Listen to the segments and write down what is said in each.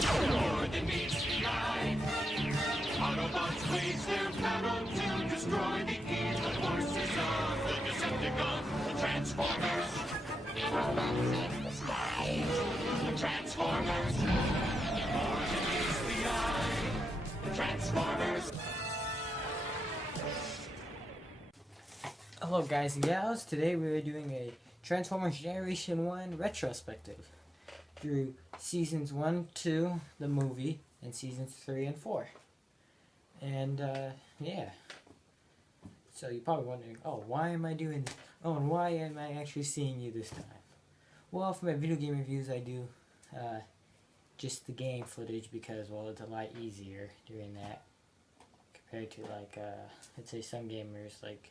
More than meets the eye. Autobots raise their battle to destroy the evil forces of the Decepticons, the Transformers. The Transformers. More than meets the eye. The Transformers. Hello guys and gals, today we are doing a Transformers Generation 1 retrospective through Seasons 1, 2, the movie, and Seasons 3 and 4. And, yeah. So you're probably wondering, oh, why am I doing this? Oh, and why am I actually seeing you this time? Well, for my video game reviews I do just the game footage because, well, it's a lot easier doing that compared to, like, let's say some gamers, like,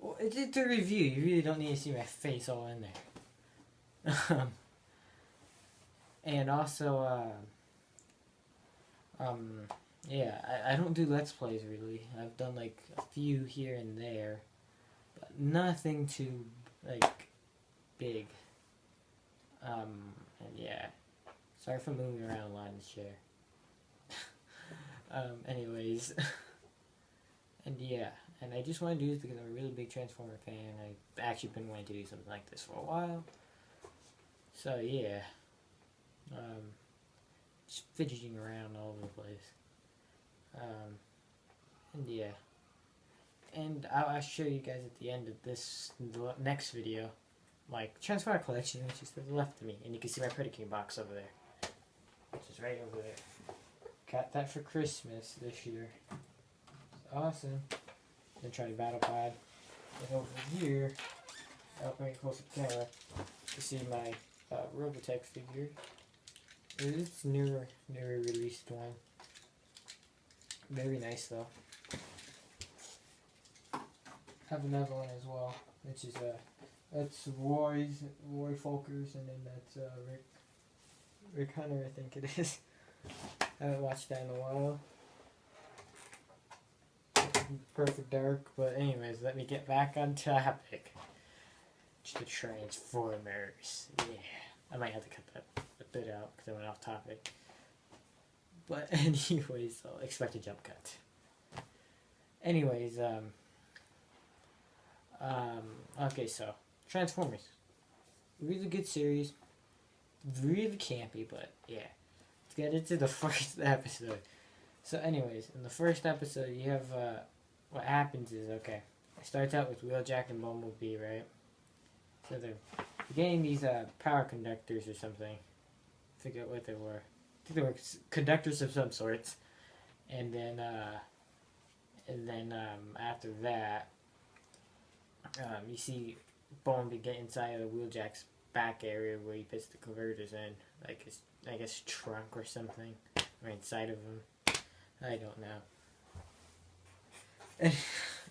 well, it's a review. You really don't need to see my face all in there. And also, yeah, I don't do Let's Plays really. I've done like a few here and there, but nothing too like big. And yeah, sorry for moving around a lot in this chair. Anyways, and yeah. And I just want to do this because I'm a really big Transformer fan. I've actually been wanting to do something like this for a while. So yeah. Just fidgeting around all over the place. And yeah. And I'll show you guys at the end of this next video my Transformer collection, which is to the left of me. And you can see my Predicate box over there. Which is right over there. Got that for Christmas this year. It's awesome. Then try to battle pad. And over here, I'll bring it closer to the camera to see my Robotech figure. It's newer released one. Very nice though. Have another one as well, which is that's Roy Folkers, and then that's Rick Hunter, I think it is. I haven't watched that in a while. Perfect Dark, but anyways, let me get back on topic. The Transformers. Yeah, I might have to cut that a bit out because I went off topic. But anyways, I'll expect a jump cut. Anyways, okay, so Transformers, really good series, really campy, but yeah, let's get into the first episode. So anyways, in the first episode, you have what happens is, okay, it starts out with Wheeljack and Bumblebee, right? So they're getting these power conductors or something. I forget what they were. I think they were conductors of some sorts. And then after that, you see Bumblebee get inside of Wheeljack's back area where he puts the converters in, like his, I guess, trunk or something, or inside of him. I don't know.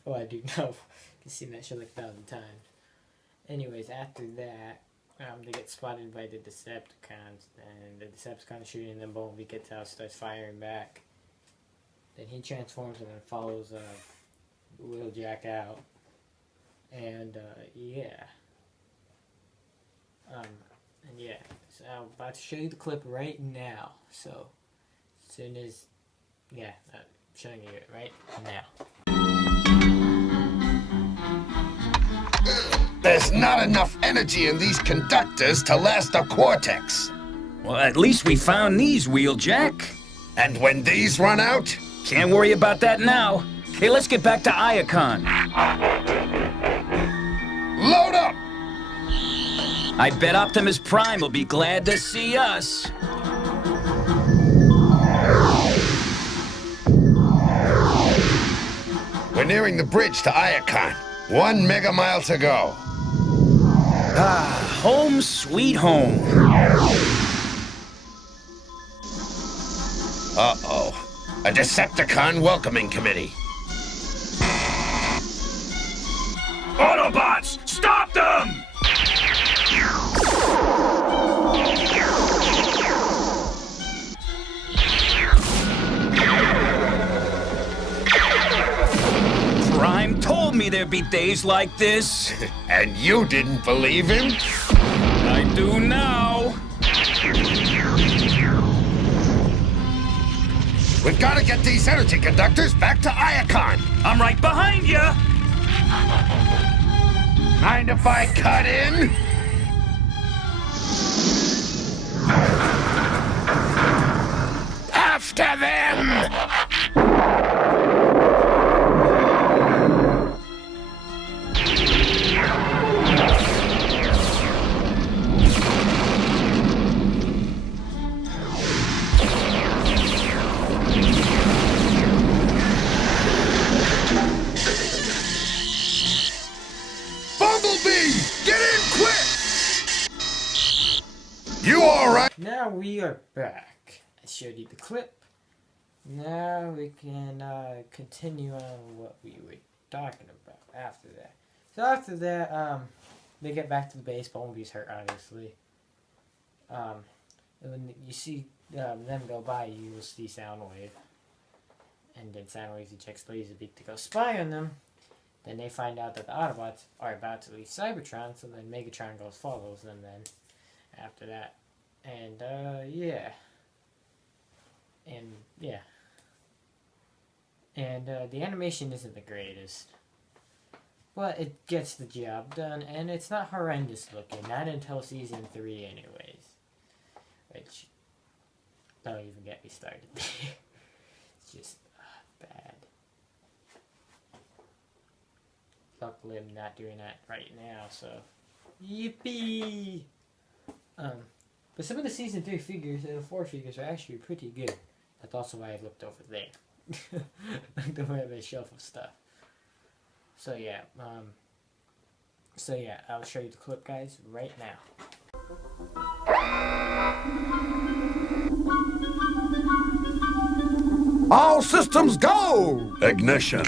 Oh, I do know. I've seen that show like 1,000 times. Anyways, after that, they get spotted by the Decepticons, and the Decepticons shooting, and then Bumblebee gets out, starts firing back. Then he transforms and then follows Wheeljack out. And yeah. And yeah, so I'm about to show you the clip right now. So, as soon as, yeah, I'm showing you it right now. There's not enough energy in these conductors to last a Cortex. Well, at least we found these, Wheeljack. And when these run out? Can't worry about that now. Hey, let's get back to Iacon. Load up! I bet Optimus Prime will be glad to see us. We're nearing the bridge to Iacon. 1 megamile to go. Ah, home sweet home. Uh-oh. A Decepticon welcoming committee. Autobots, stop them! Prime told me there'd be days like this. And you didn't believe him? I do now. We've got to get these energy conductors back to Iacon. I'm right behind you. Mind if I cut in? After them! Bumblebee! Get in quick! You alright? Now we are back. I showed you the clip. Now we can continue on what we were talking about after that. So after that, they get back to the base. Bumblebee's hurt, obviously. And when you see them go by, you will see Soundwave. And then Soundwave ejects Laserbeak to go spy on them. Then they find out that the Autobots are about to leave Cybertron, so then Megatron goes follows them then after that. And, yeah. And, yeah. And, the animation isn't the greatest. But it gets the job done, and it's not horrendous looking. Not until Season 3 anyways. Which, don't even get me started. It's just bad. Luckily I'm not doing that right now, so yippee! But some of the Season 3 figures and the 4 figures are actually pretty good. That's also why I looked over there. Looked over at my shelf of stuff. So yeah, I'll show you the clip, guys, right now. All systems go! Ignition.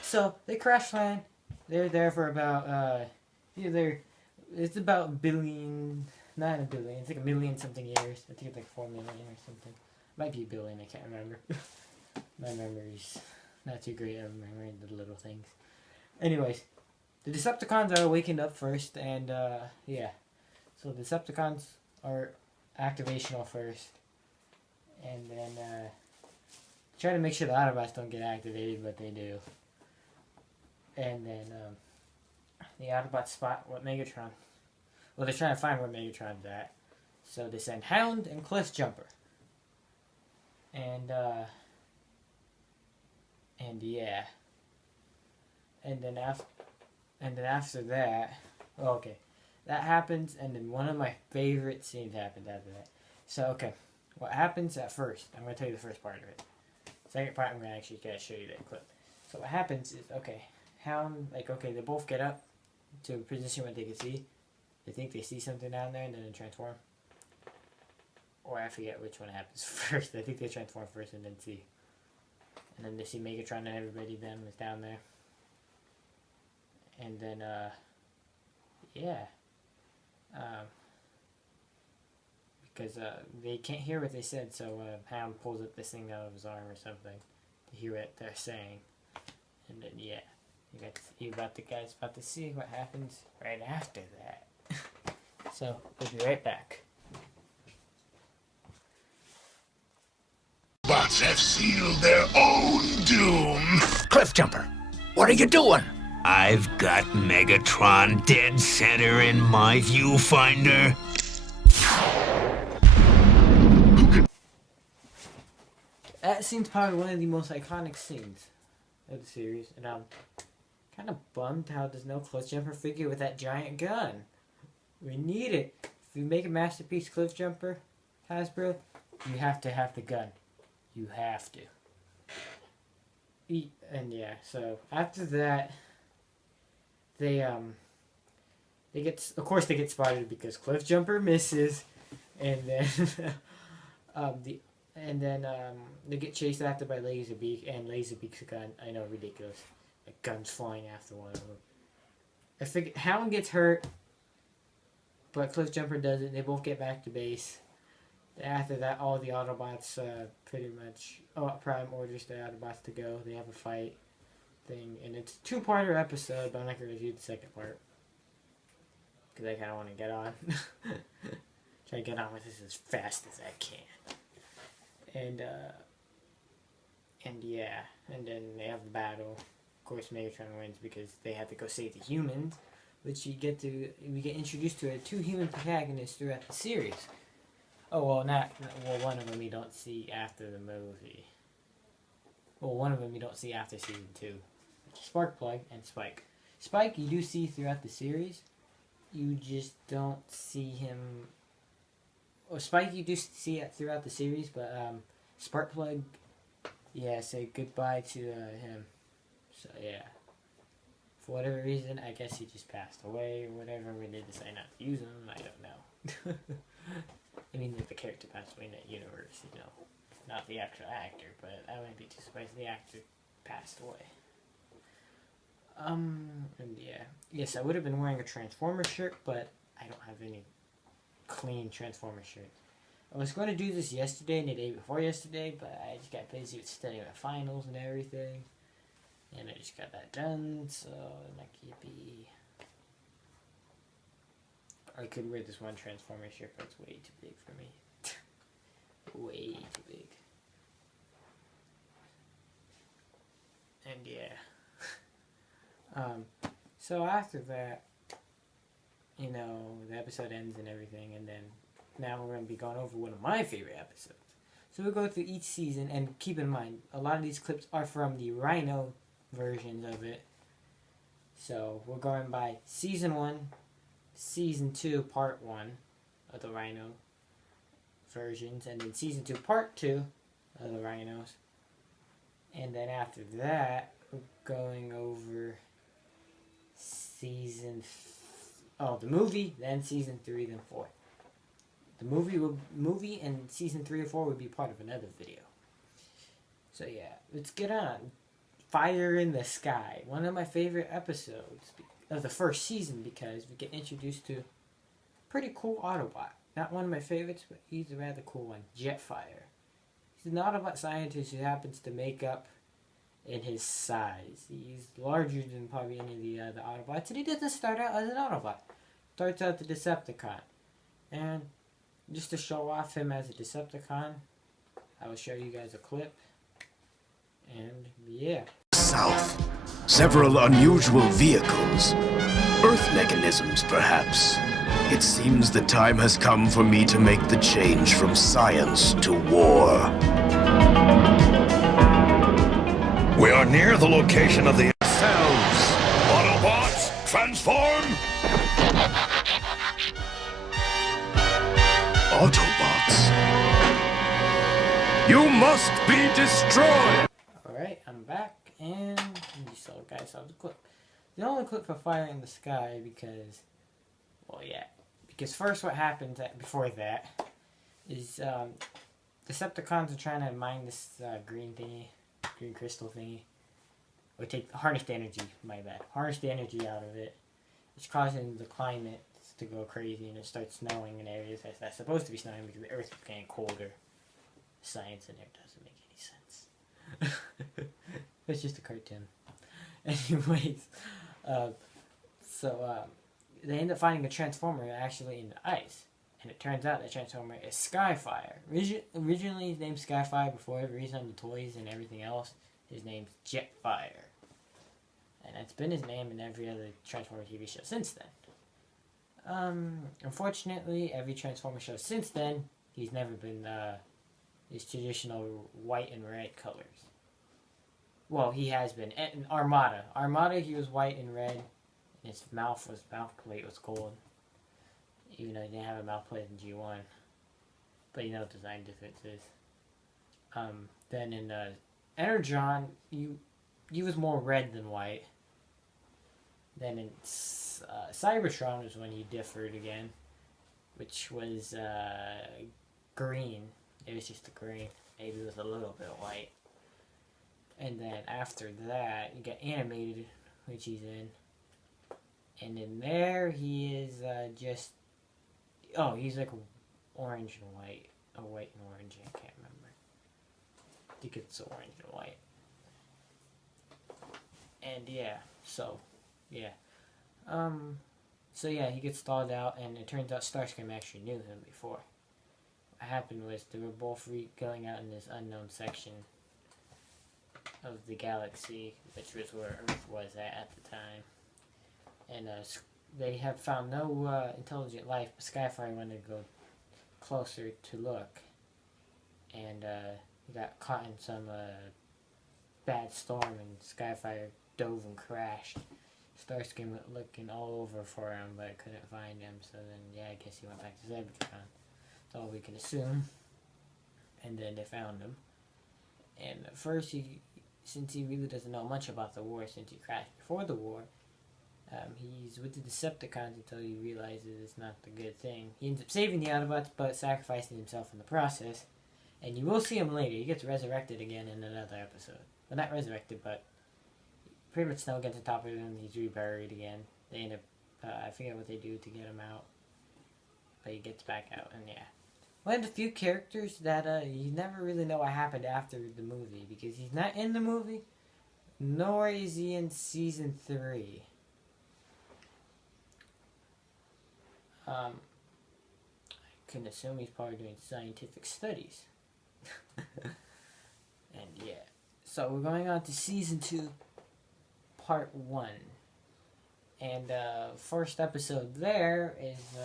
So they crash land. They're there for about it's about a billion, not a billion. It's like a million something years. I think it's like 4 million or something. Might be a billion. I can't remember. My memory's not too great. I'm remembering the little things. Anyways, the Decepticons are awakened up first, and yeah. So the Decepticons are activational first, and then try to make sure the Autobots don't get activated, but they do. And then the Autobots spot what Megatron. Well, they're trying to find where Megatron's at. So they send Hound and Cliffjumper. And yeah. And then after that, okay, that happens, and then one of my favorite scenes happens after that. So okay, what happens at first? I'm gonna tell you the first part of it. Second part, I'm gonna actually show you that clip. So what happens is, okay, Hound, like, okay, they both get up to a position where they can see. They think they see something down there, and then they transform. Or I forget which one happens first. I think they transform first and then see. And then they see Megatron and everybody then is down there. And then, yeah. Because they can't hear what they said, so Hound pulls up this thing out of his arm or something to hear what they're saying. And then, yeah. You guys about to see what happens right after that. So, we'll be right back. Bots have sealed their own doom. Cliffjumper, what are you doing? I've got Megatron dead center in my viewfinder. That scene's probably one of the most iconic scenes of the series, and I'm kind of bummed how there's no Cliffjumper figure with that giant gun. We need it. If you make a masterpiece Cliffjumper, Hasbro, you have to have the gun. You have to. And yeah, so after that, they get, of course they get spotted because Cliffjumper misses, and then they get chased after by Laserbeak, and Laserbeak's gun, I know, ridiculous. Like guns flying after one of them. I think Hound gets hurt, but Cliffjumper doesn't. They both get back to base, After that, all the Autobots pretty much... Oh, Prime orders the Autobots to go. They have a fight thing. And it's a 2-parter episode, but I'm not going to review the second part. Because I kind of want to get on. Try to get on with this as fast as I can. And yeah. And then they have the battle. Of course, Megatron wins because they have to go save the humans. Which we get introduced to 2 human protagonists throughout the series. Oh, well, one of them you don't see after the movie. Well, one of them you don't see after season 2. Sparkplug and Spike. Spike you do see throughout the series. You just don't see him... Well, Spike you do see it throughout the series, but Sparkplug, yeah, say goodbye to him. So, yeah. For whatever reason, I guess he just passed away or whatever. We did decide not to use him. I don't know. I mean, if the character passed away in that universe, you know. Not the actual actor, but I wouldn't be too surprised if the actor passed away. And yeah. Yes, I would have been wearing a Transformer shirt, but I don't have any clean Transformer shirt. I was going to do this yesterday and the day before yesterday, but I just got busy with studying my finals and everything. And I just got that done, so I'm like, yippee. I could wear this one Transformer shirt, but it's way too big for me. Way too big. And yeah. So after that, you know, the episode ends and everything, and then now we're going to be going over one of my favorite episodes. So we'll go through each season, and keep in mind, a lot of these clips are from the Rhino versions of it. So we're going by Season 1, Season 2, Part 1 of the Rhino versions, and then Season 2, Part 2 of the Rhinos. And then after that, we're going over the movie, then Season 3, then 4. The movie and Season 3 or 4 would be part of another video. So yeah, let's get on. Fire in the Sky. One of my favorite episodes of the first season because we get introduced to a pretty cool Autobot. Not one of my favorites, but he's a rather cool one. Jetfire. He's an Autobot scientist who happens to make up in his size. He's larger than probably any of the other Autobots, and he doesn't start out as an Autobot. Starts out the Decepticon. And just to show off him as a Decepticon, I will show you guys a clip. And yeah. South. Several unusual vehicles. Earth mechanisms, perhaps. It seems the time has come for me to make the change from science to war. We are near the location of the Cells. Autobots. Transform! Autobots. You must be destroyed! Alright, I'm back, and you saw the clip. The only clip for Fire in the Sky because, well, yeah. Because first what happens before that is Decepticons are trying to mine this green crystal thingy. Or harness the energy, harness the energy out of it. It's causing the climate to go crazy and it starts snowing in areas that's supposed to be snowing because the Earth is getting colder. Science in there doesn't make any sense. It's just a cartoon. Anyways, they end up finding a Transformer actually in the ice. And it turns out the Transformer is Skyfire. Originally his name's Skyfire before every reason on the toys and everything else. His name's Jetfire. And that's been his name in every other Transformer TV show since then. Unfortunately, every Transformer show since then, he's never been his traditional white and red colors. Well, he has been. In Armada, he was white and red. And his mouth plate was gold. Even though he didn't have a mouth plate in G1. But you know what design difference is. Then in Energon, he was more red than white. Then in Cybertron was when he differed again. Which was green. It was just a green. Maybe it was a little bit of white. And then after that, you got Animated, which he's in. And in there, he is he's like orange and white. a white and orange. I can't remember. I think it's orange and white. And yeah, so yeah. So yeah, he gets stalled out, and it turns out Starscream actually knew him before. What happened was they were both going out in this unknown section of the galaxy, which was where Earth was at the time. And they have found no intelligent life, but Skyfire wanted to go closer to look. And he got caught in some bad storm, and Skyfire dove and crashed. Starscream went looking all over for him, but couldn't find him. So then, yeah, I guess he went back to Cybertron. That's all we can assume. And then they found him. And at first, since he really doesn't know much about the war, since he crashed before the war, he's with the Decepticons until he realizes it's not the good thing. He ends up saving the Autobots, but sacrificing himself in the process. And you will see him later. He gets resurrected again in another episode. Well, not resurrected, but pretty much Snow gets on top of him. He's reburied again. They end up, I forget what they do to get him out. But he gets back out, and yeah. One of the few characters that you never really know what happened after the movie, because he's not in the movie, nor is he in season 3. I can assume he's probably doing scientific studies. And yeah. So we're going on to season 2, part 1. And first episode there is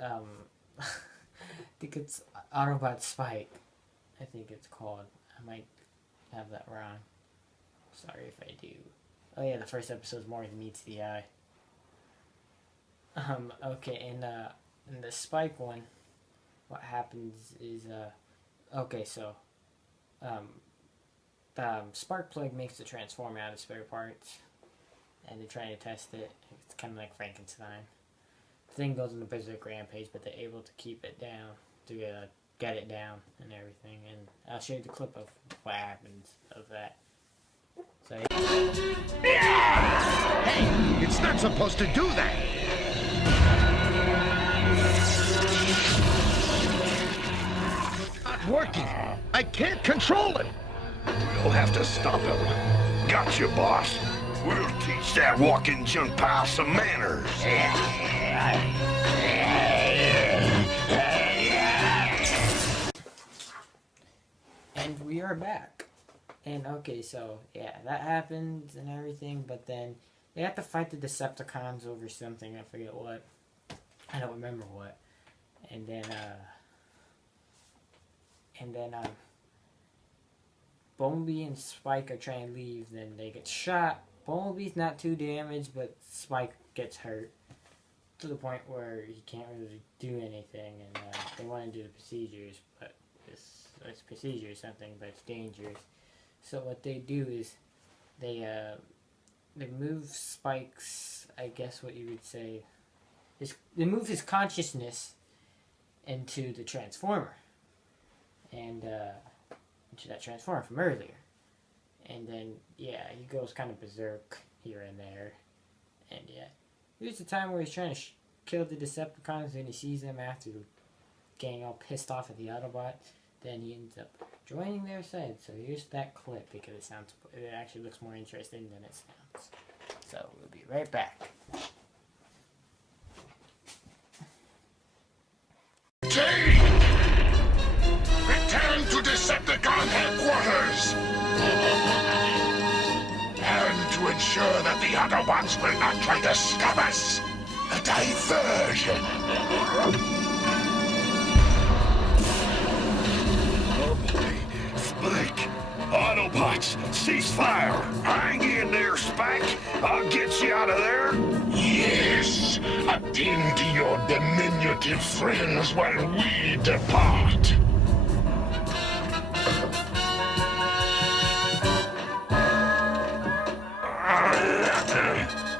I think it's Autobot Spike. I think it's called. I might have that wrong. Sorry if I do. Oh yeah, the first episode is more than meets the eye. Okay, in the Spike one, what happens is okay, so Sparkplug makes the Transformer out of spare parts, and they're trying to test it. It's kind of like Frankenstein. The thing goes on the Berserk Rampage, but they're able to keep it down, to get it down and everything. And I'll show you the clip of what happens of that. So, Hey, it's not supposed to do that. It's not working. I can't control it. We'll have to stop him. Gotcha, boss. We'll teach that walking junk pile some manners. and we are back. And okay, so yeah, that happens and everything, but then they have to fight the Decepticons over something. I forget what. I don't remember what. And then Bumblebee and Spike are trying to leave. Then they get shot. Bumblebee's not too damaged, but Spike gets hurt to the point where he can't really do anything. And they want to do the procedures, but it's procedure or something, but it's dangerous. So what they do is they move Spike's, I guess what you would say, they move his consciousness into the Transformer, and into that Transformer from earlier. And then, yeah, he goes kind of berserk here and there. And yeah, here's the time where he's trying to kill the Decepticons, and he sees them after getting all pissed off at the Autobot. Then he ends up joining their side. So here's that clip, because it actually looks more interesting than it sounds. So we'll be right back. Jane! Return to Decepticon headquarters! And to ensure that the Autobots will not try to stop us, a diversion. Spike! Autobots, cease fire! Hang in there, Spike! I'll get you out of there! Yes, attend to your diminutive friends while we depart.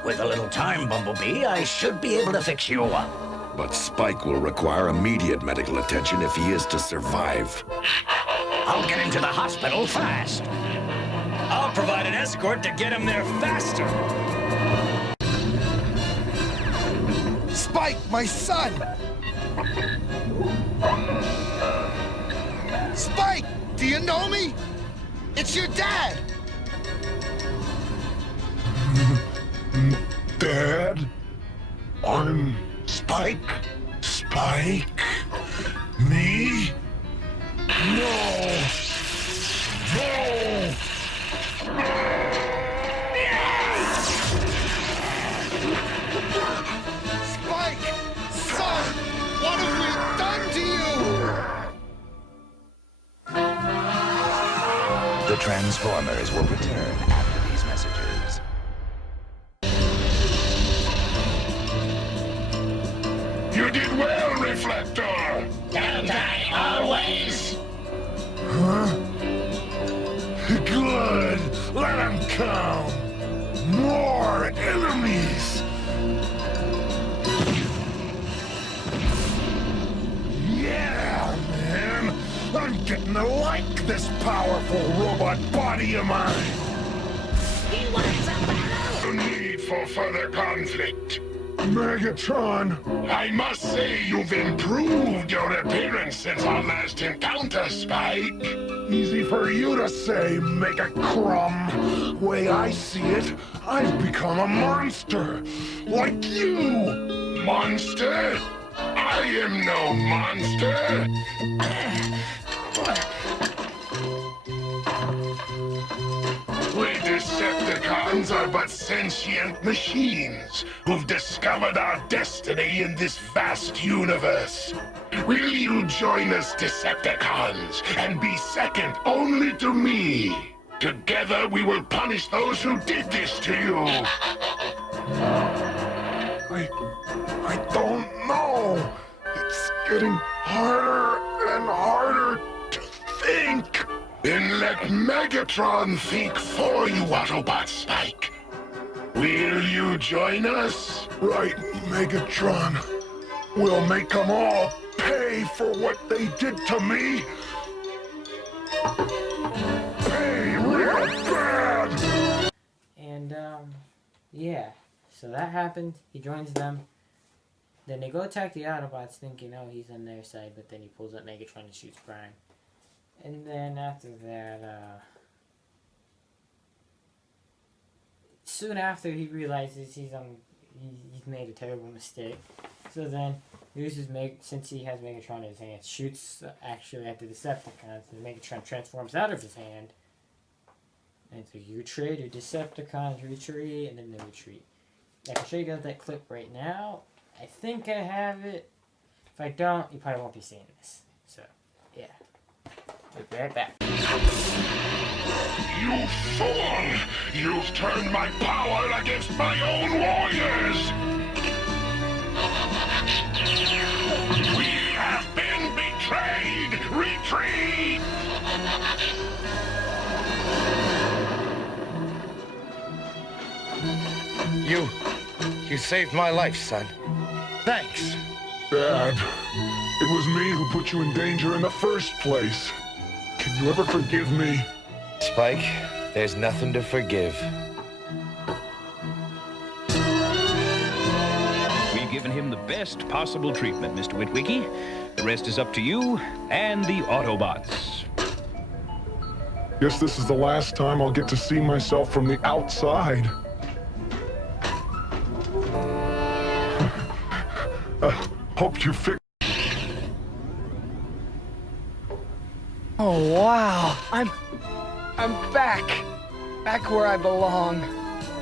With a little time, Bumblebee, I should be able to fix you up. But Spike will require immediate medical attention if he is to survive. I'll get him to the hospital fast. I'll provide an escort to get him there faster. Spike, my son! Spike, do you know me? It's your dad! Dad? I'm Spike? Spike? Me? No! No! Spike! Son! What have we done to you? The Transformers will return after these messages. You did well, Reflector! Don't I always? Huh? Good! Let them come! More enemies! Yeah, man! I'm getting to like this powerful robot body of mine! He wants a battle! No need for further conflict. Megatron! I must say you've improved your appearance since our last encounter, Spike. Easy for you to say, Megacron. Way I see it, I've become a monster. Like you! Monster? I am no monster! We Decepticons are but sentient machines who've discovered our destiny in this vast universe. Will you join us, Decepticons, and be second only to me? Together we will punish those who did this to you. I don't know. It's getting harder and harder to think. Then let Megatron think for you, Autobot Spike. Will you join us? Right, Megatron. We'll make them all pay for what they did to me. Pay real bad! And, yeah. So that happened. He joins them. Then they go attack the Autobots thinking, oh, he's on their side, but then he pulls up Megatron and shoots Prime. And then after that, soon after he realizes he's made a terrible mistake. So then he uses since he has Megatron in his hand, shoots actually at the Decepticons, and Megatron transforms out of his hand. And so you traitor Decepticons, retreat, and then they retreat. I can show you guys that clip right now. I think I have it. If I don't, you probably won't be seeing this. So, yeah. We'll be right back. You fool! You've turned my power against my own warriors! We have been betrayed! Retreat! You saved my life, son. Thanks. Dad, it was me who put you in danger in the first place. Can you ever forgive me? Spike, there's nothing to forgive. We've given him the best possible treatment, Mr. Witwicky. The rest is up to you and the Autobots. Guess this is the last time I'll get to see myself from the outside. Hope you fix. Oh, wow. I'm back. Back where I belong.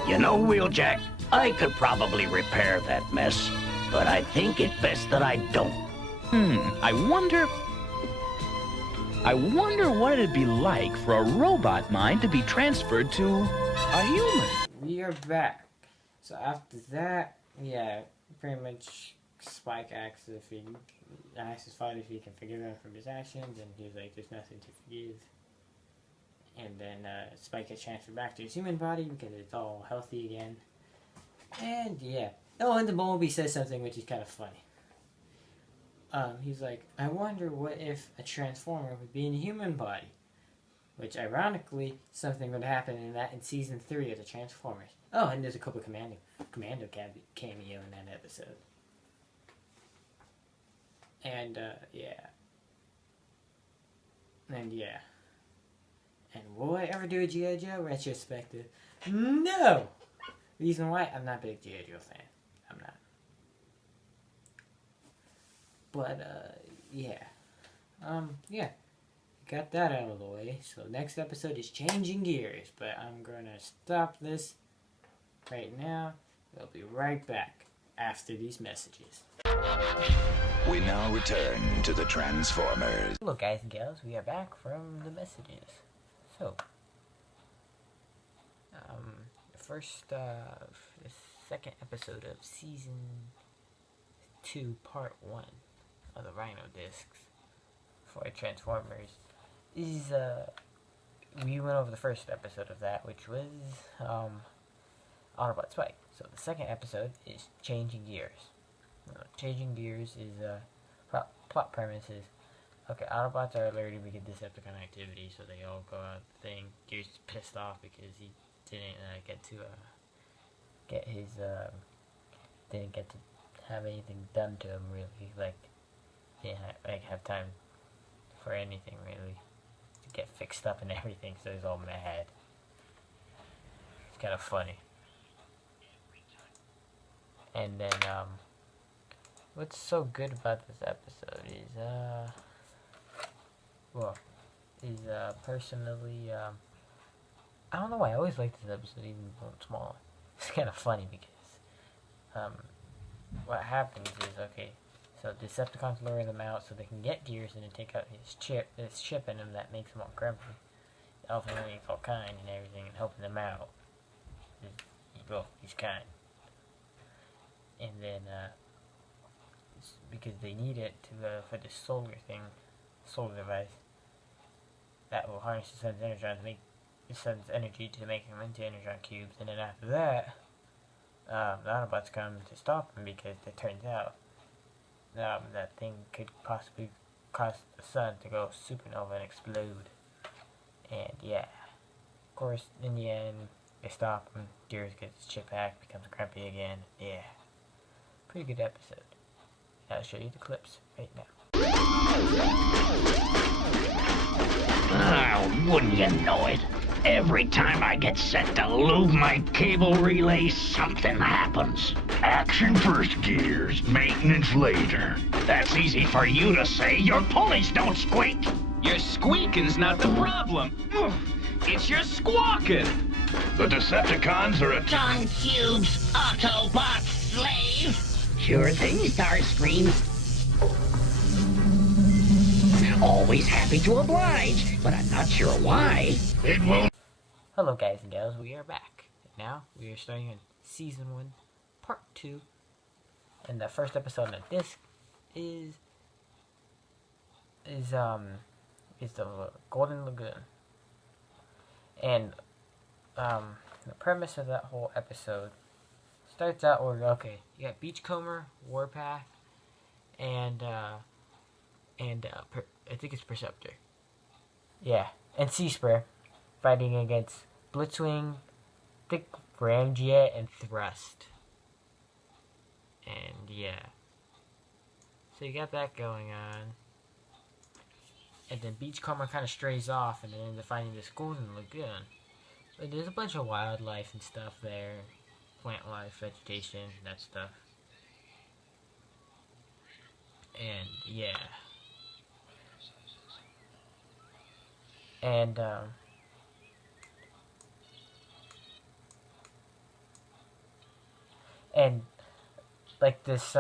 You know, Wheeljack, I could probably repair that mess, but I think it best that I don't. I wonder what it'd be like for a robot mind to be transferred to a human. We are back. So after that, yeah, pretty much Spike asks his father if he can forgive him from his actions, and he's like, there's nothing to forgive. And then Spike gets transferred back to his human body because it's all healthy again. And yeah. Oh, and the Bumblebee says something which is kind of funny. He's like, I wonder what if a Transformer would be in a human body. Which, ironically, something would happen in Season 3 of the Transformers. Oh, and there's a couple of Commando cameo in that episode. And, yeah. And, yeah. And will I ever do a G.I. Joe retrospective? No! Reason why? I'm not a big G.I. Joe fan. I'm not. But, yeah. Yeah. Got that out of the way. So next episode is changing gears. But I'm gonna stop this right now. We'll be right back after these messages. We now return to the Transformers. Hello guys and gals, we are back from the messages. So, the second episode of Season 2, Part 1 of the Rhino Discs for Transformers is, we went over the first episode of that, which was, Autobot Spike. So the second episode is Changing Gears. Changing Gears is, plot premise is, okay, Autobots are alerted we get Decepticon activity, so they all go out the thing. Gears is pissed off because he didn't, didn't get to have anything done to him, really, didn't have time for anything, really, to get fixed up and everything, so he's all mad. It's kind of funny. And then, what's so good about this episode is, personally, I don't know why I always liked this episode even though it's small. It's kind of funny because, what happens is, okay, so Decepticons lure them out so they can get Gears and then take out his chip in him that makes him all grumpy. Ultimately, he's all kind and everything and helping them out. He's kind. And then, because they need it to, for the solar device, that will harness the sun's energy to make them into energon cubes, and then after that, the Autobots come to stop them because it turns out, that thing could possibly cause the sun to go supernova and explode. And yeah, of course, in the end, they stop him, Gears gets his chip back, becomes grumpy again, yeah. Pretty good episode. I'll show you the clips right now. Wouldn't you know it? Every time I get set to lube my cable relay, something happens. Action first, Gears. Maintenance later. That's easy for you to say. Your pulleys don't squeak. Your squeaking's not the problem. It's your squawking. The Decepticons are John Cube's Autobot slave. Sure thing, Starscream. Always happy to oblige, but I'm not sure why. It won't. Hello guys and gals, we are back. Now we are starting on Season 1, Part 2. And the first episode on the disc is the Golden Lagoon. And the premise of that whole episode starts out where, okay, you got Beachcomber, Warpath, and I think it's Perceptor. Yeah, and Sea Spray fighting against Blitzwing, Thick Ramjet, and Thrust. And yeah. So you got that going on. And then Beachcomber kind of strays off and then ends up finding this Golden Lagoon. But there's a bunch of wildlife and stuff there. Plant life, vegetation, that stuff. And yeah. And like this,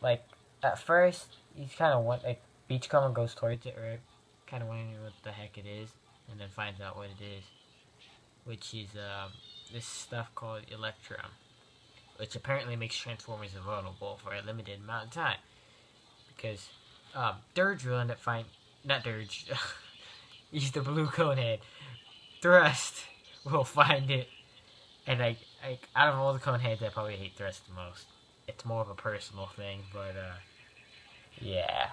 like at first he's kind of Beachcomber goes towards it, right? Kind of wondering what the heck it is, and then finds out what it is, which is this stuff called Electrum, which apparently makes Transformers invulnerable for a limited amount of time, because Dirge will end up not Dirge, he's the blue conehead. Thrust will find it, and like out of all the coneheads, I probably hate Thrust the most. It's more of a personal thing, but yeah.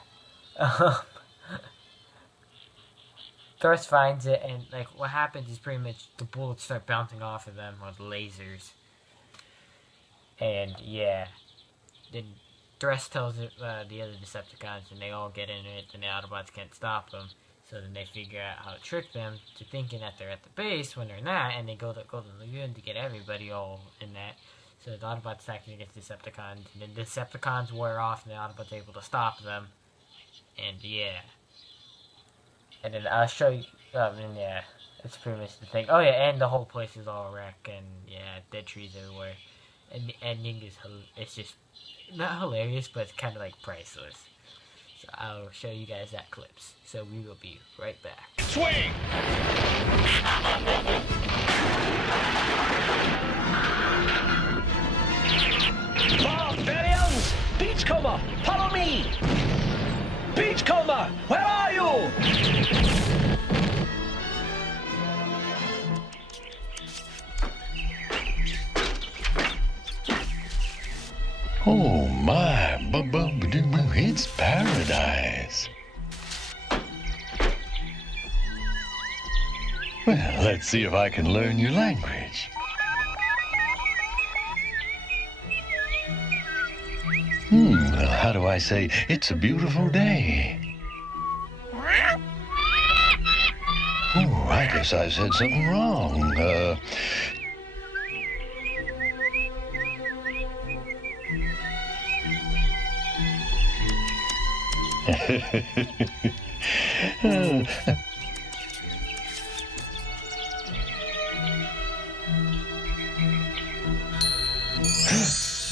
Thrust finds it, and like what happens is pretty much the bullets start bouncing off of them with lasers, and yeah, then Thrust tells the other Decepticons, and they all get in it, and the Autobots can't stop them. So then they figure out how to trick them to thinking that they're at the base when they're not, and they go to Golden Lagoon to get everybody all in that. So the Autobots attacking against Decepticons, and then Decepticons wear off, and the Autobots are able to stop them. And yeah. And then I'll show you, and yeah, it's pretty much the thing. Oh yeah, and the whole place is all wrecked, and yeah, dead trees everywhere. And the ending is, it's just, not hilarious, but it's kind of like priceless. So I'll show you guys that clips. So we will be right back. Swing! Barbarians! Beachcomber, follow me! Beachcomber, where are you? Oh my, it's paradise. Well, let's see if I can learn your language. Well, how do I say, it's a beautiful day? Oh, I guess I said something wrong.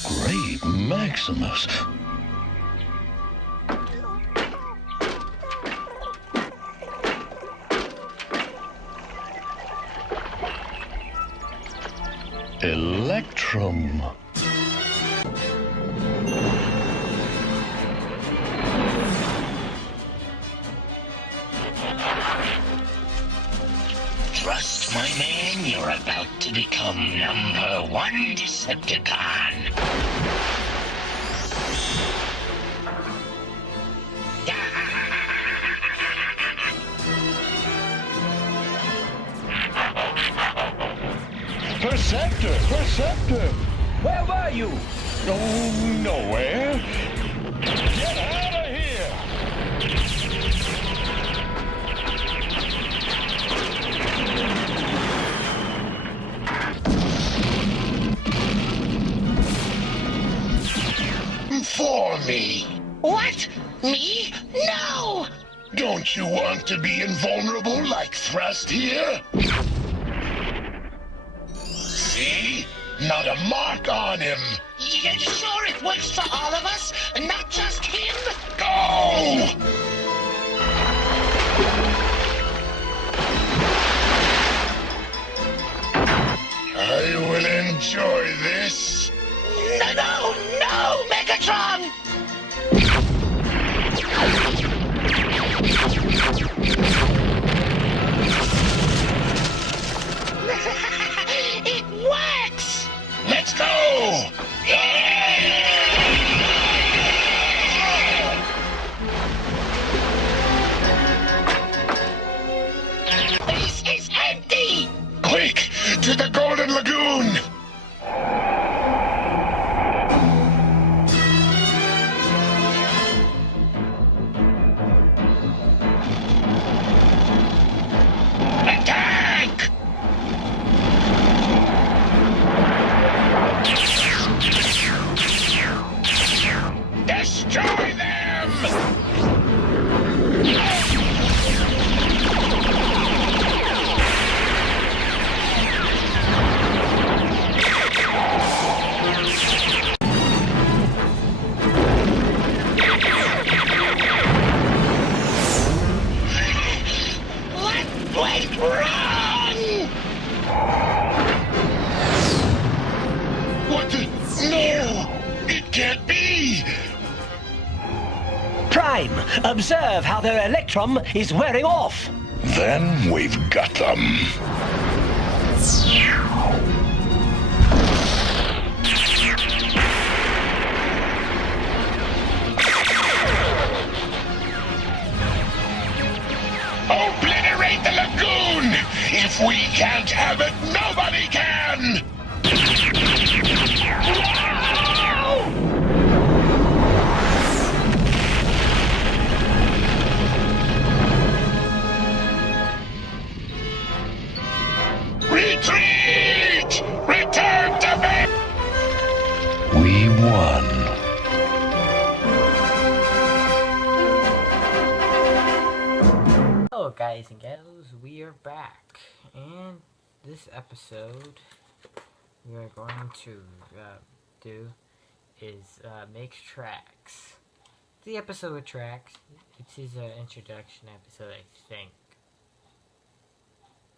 Great Maximus. Electrum. Trust, my man, you're about to become #1 Decepticon. Perceptor! Where were you? Oh, nowhere. Get out of here! For me. What? Me? No! Don't you want to be invulnerable like Thrust here? See? Not a mark on him. You sure it works for all of us, not just him? Go! I will enjoy this. No, Megatron! It works! Let's go! This is empty! Quick, to the Golden Lagoon! Attack! Destroy them! What went wrong? What the? No! It can't be! Prime, observe how their Electrum is wearing off. Then we've got them. Obliterate the lagoon! If we can't have it, nobody can! Hello guys and gals, we are back, and this episode we are going to do is make tracks. The episode with tracks, it's his introduction episode, I think,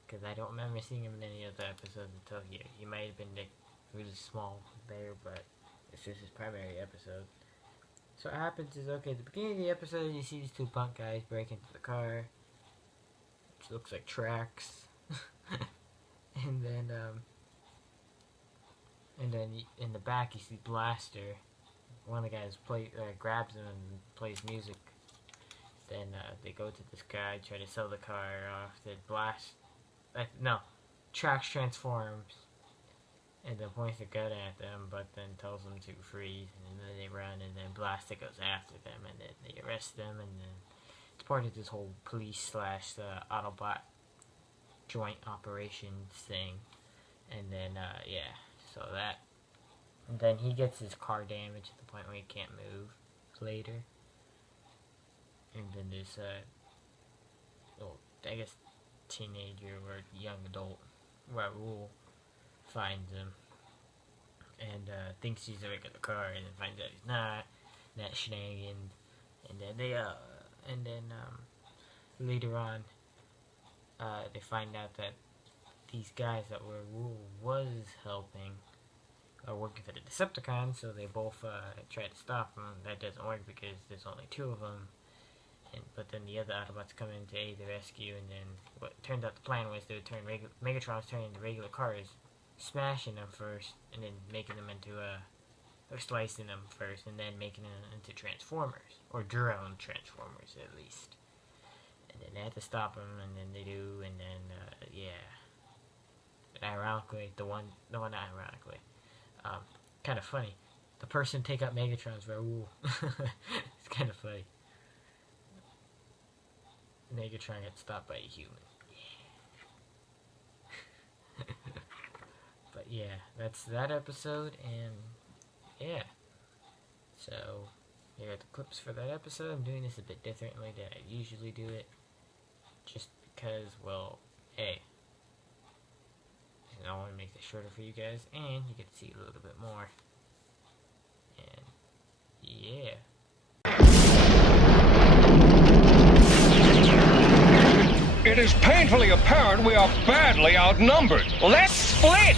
because I don't remember seeing him in any other episodes until here. He might have been like, really small there, but it's just his primary episode. So what happens is, okay, at the beginning of the episode you see these two punk guys break into the car, which looks like tracks. and then in the back you see Blaster. One of the guys grabs him and plays music. Then they go to this guy, try to sell the car off. Then Tracks transforms and then points the gun at them, but then tells them to freeze, and then they run, and then Blaster goes after them, and then they arrest them, and then it's part of this whole police / Autobot joint operations thing. And then and then he gets his car damaged at the point where he can't move later. And then this I guess teenager or young adult Raoul finds him and thinks he's a regular car, and then finds out he's not. That shenanigans. And then later on they find out that these guys that Raoul was helping are working for the Decepticons, so they both try to stop them. That doesn't work because there's only two of them. But then the other Autobots come in to aid the rescue, and then what turns out the plan was they would turn Megatron's turning into regular cars, smashing them first, and then making them into or slicing them first, and then making them into Transformers, or drone Transformers at least. And then they have to stop them, and then they do, and then ironically, kind of funny, the person take out Megatron's Raoul. It's kind of funny. Megatron gets stopped by a human. Yeah. But yeah, that's that episode, and yeah. So, here are the clips for that episode. I'm doing this a bit differently than I usually do it, just because, well, A, I want to make this shorter for you guys, and you get to see a little bit more. And yeah. It is painfully apparent we are badly outnumbered. Let's split!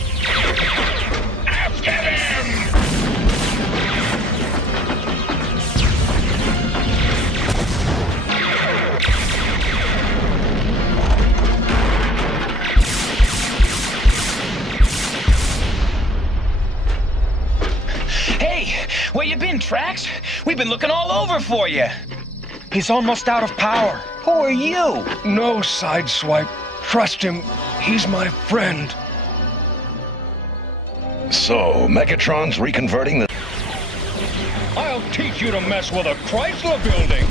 After them! Hey, where you been, Trax? We've been looking all over for you. He's almost out of power. Who are you? No, Sideswipe. Trust him. He's my friend. So, Megatron's reconverting the... I'll teach you to mess with a Chrysler building.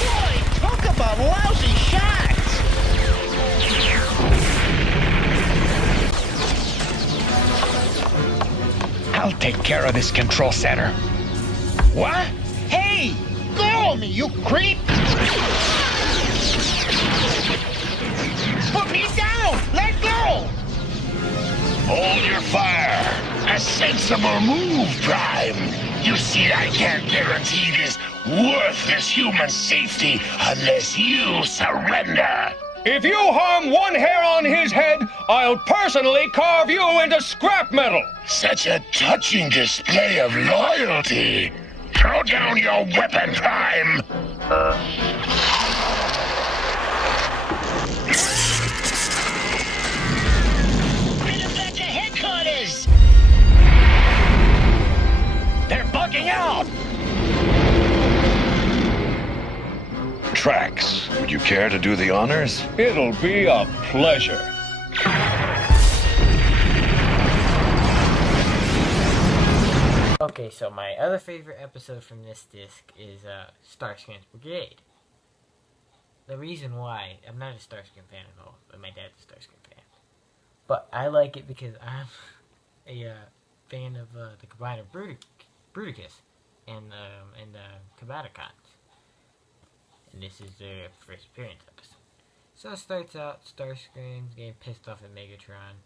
Boy, talk about lousy shots! I'll take care of this control center. What? Hey! Go on me, you creep! Put me down! Let go! Hold your fire. A sensible move, Prime. You see, I can't guarantee this worthless human safety unless you surrender. If you harm one hair on his head, I'll personally carve you into scrap metal. Such a touching display of loyalty. Throw down your weapon, Prime. Benefactor headquarters! They're bugging out! Trax, would you care to do the honors? It'll be a pleasure. Okay, so my other favorite episode from this disc is Starscream's Brigade. The reason why, I'm not a Starscream fan at all, but my dad's a Starscream fan. But I like it because I'm a fan of the combiner Bruticus and Combaticons. And this is their first appearance episode. So it starts out, Starscream's getting pissed off at Megatron.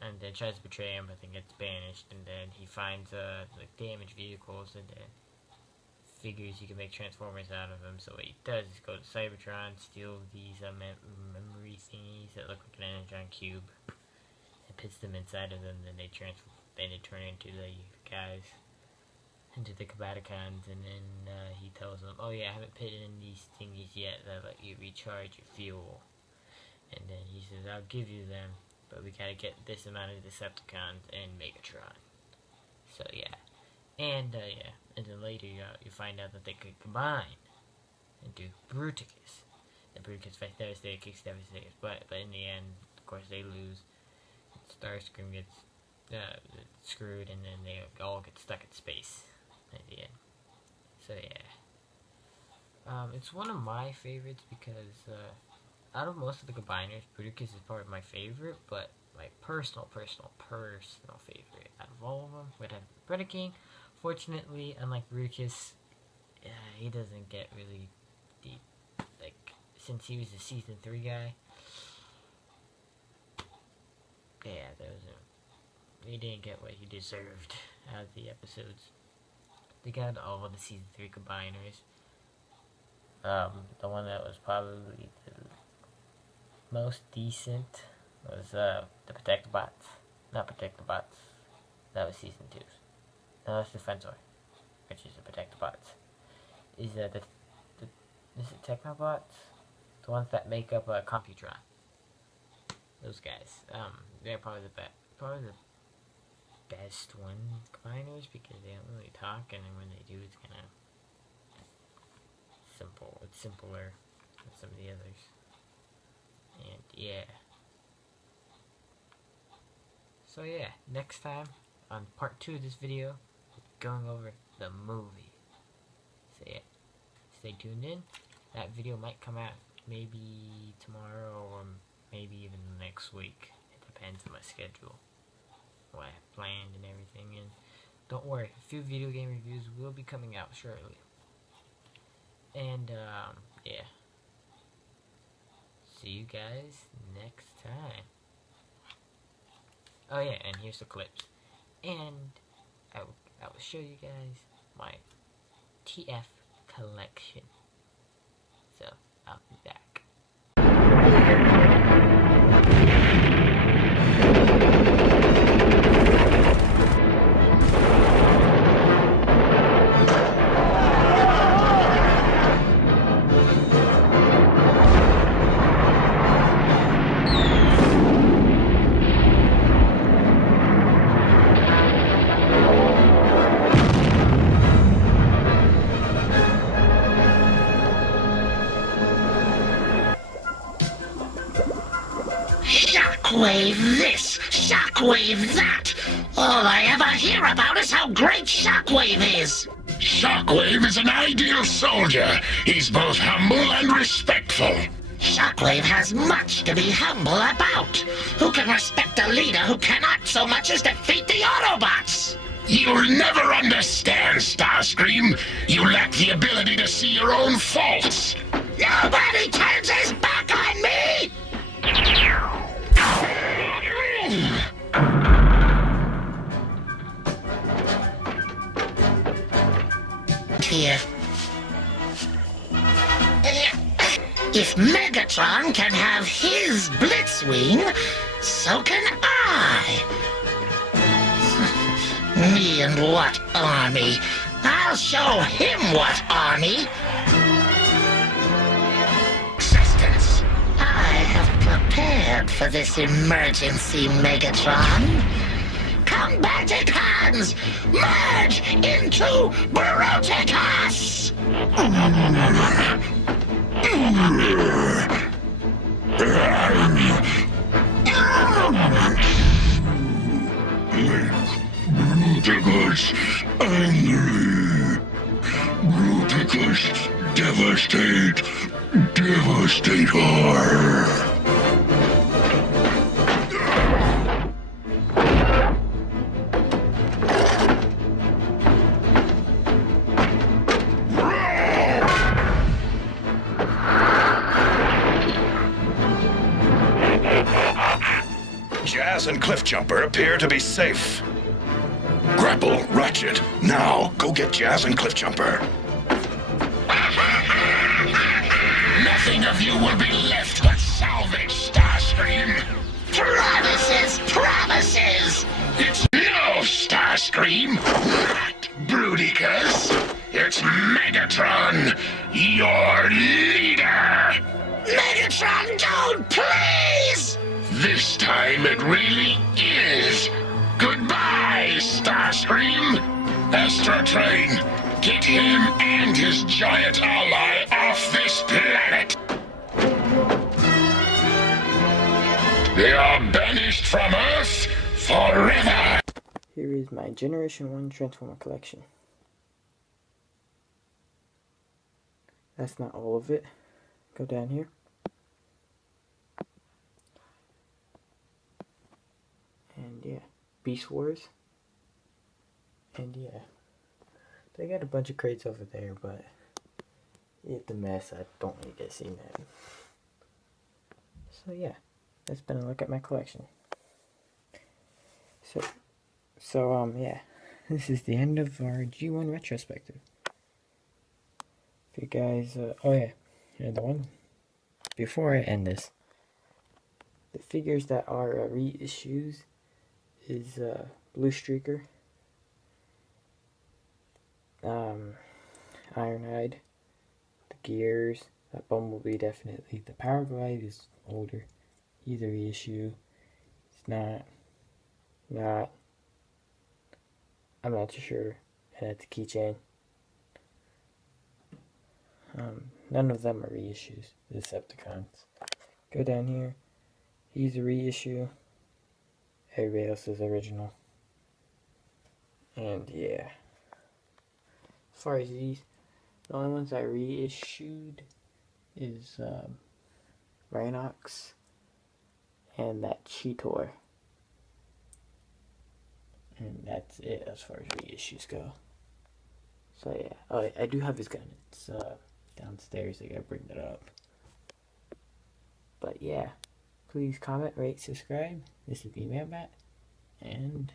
And then tries to betray him, but then gets banished. And then he finds like damaged vehicles and then figures he can make Transformers out of them. So what he does is go to Cybertron, steal these memory thingies that look like an energon cube, and puts them inside of them. Then they turn into the guys, into the Combaticons, and then he tells them, "Oh yeah, I haven't put in these thingies yet that let you recharge your fuel." And then he says, "I'll give you them, but we gotta get this amount of Decepticons and Megatron." So yeah. And then later you find out that they could combine and do Bruticus. The Bruticus fights Devastator, kicks Devastator's butt, but in the end, of course, they lose. Starscream gets screwed, and then they all get stuck in space at the end. So yeah. It's one of my favorites because out of most of the combiners, Bruticus is probably my favorite, but my personal favorite out of all of them would have Predaking. Fortunately, unlike Bruticus, he doesn't get really deep. Like, since he was a Season 3 guy, he didn't get what he deserved out of the episodes. They got all of the Season 3 combiners. The one that was probably the most decent was the Protectobots. Not Protectobots. That was Season 2's. No, that's Defensor, which is the Protectobots. Is it Technobots? The ones that make up Computron. Those guys. They're probably the best one combiners because they don't really talk, and then when they do, it's kind of simple. It's simpler than some of the others. And yeah. So yeah, next time on part 2 of this video, going over the movie. So yeah, stay tuned in. That video might come out maybe tomorrow or maybe even next week. It depends on my schedule, what I have planned and everything. And don't worry, a few video game reviews will be coming out shortly. And yeah, see you guys next time. Oh yeah, and here's the clips. And I will show you guys my TF collection. So, I'll be back. Shockwave this, Shockwave that. All I ever hear about is how great Shockwave is. Shockwave is an ideal soldier. He's both humble and respectful. Shockwave has much to be humble about. Who can respect a leader who cannot so much as defeat the Autobots? You'll never understand, Starscream. You lack the ability to see your own faults. Nobody turns his back on me! Here. If Megatron can have his Blitzwing, so can I. Me and what army? I'll show him what army. Existence. I have prepared for this emergency, Megatron. Combaticons, merge into Bruticus! Bruticus angry. Bruticus devastate. Devastator. Jazz and Cliffjumper appear to be safe. Grapple, Ratchet. Now, go get Jazz and Cliffjumper. Nothing of you will be left but salvage, Starscream. Promises, promises! It's no Starscream, not Bruticus. It's Megatron, your leader. Megatron, don't, please! This time it really is. Goodbye, Starscream. Astro Train, get him and his giant ally off this planet. They are banished from Earth forever. Here is my Generation 1 Transformer collection. That's not all of it. Go down here. And yeah, Beast Wars. And yeah, they got a bunch of crates over there, but it's a mess. I don't really get to see that. So yeah, that's been a look at my collection. So yeah, this is the end of our G1 retrospective. If you guys, oh yeah, the one before I end this, the figures that are reissues is Blue Streaker, Ironhide, the Gears, that Bumblebee definitely. The Powerglide is older. He's a reissue. It's not. I'm not too sure. And it's a keychain. None of them are reissues. The Decepticons. Go down here. He's a reissue. Everybody else is original. And yeah. As far as these, the only ones I reissued is Rhinox and that Cheetor. And that's it as far as reissues go. So yeah. Oh, I do have his gun. It's downstairs. I gotta bring that up. But yeah. Please comment, rate, subscribe. This is B-Man Bat. And